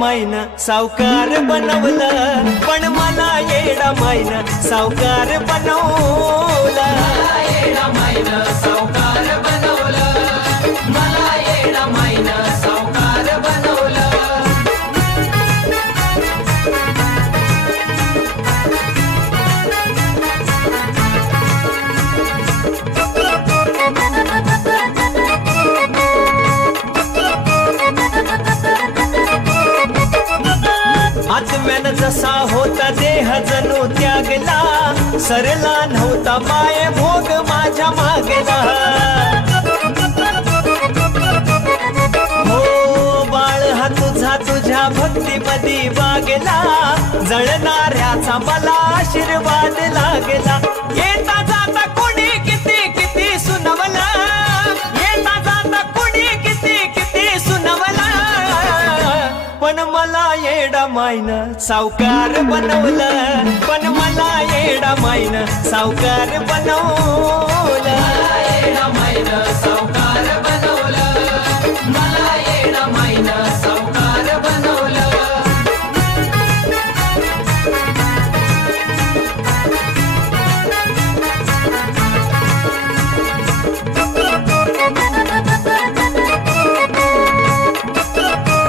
माईन सावकार बनवलं, पण मला येडा माईन सावकार बनवलं. येडा माईन सावकार बनवलं, मला येडा माईन सावकार बनवलं. आत्म्यान जसा होता देह जणू त्यागला, सरला नव्हता माये भोग माझ्या मागला. हो बाळ हा तुझा तुझ्या भक्तीमधी वागला, जळणाऱ्याचा मला आशीर्वाद लागला. येता जाता कोणी किती किती सुनवला, येता जाता कोणी किती किती सुनवला, पण मला येडा माईन सावकार बनवलं, पण मला येडा माईन सावकार बनवलं.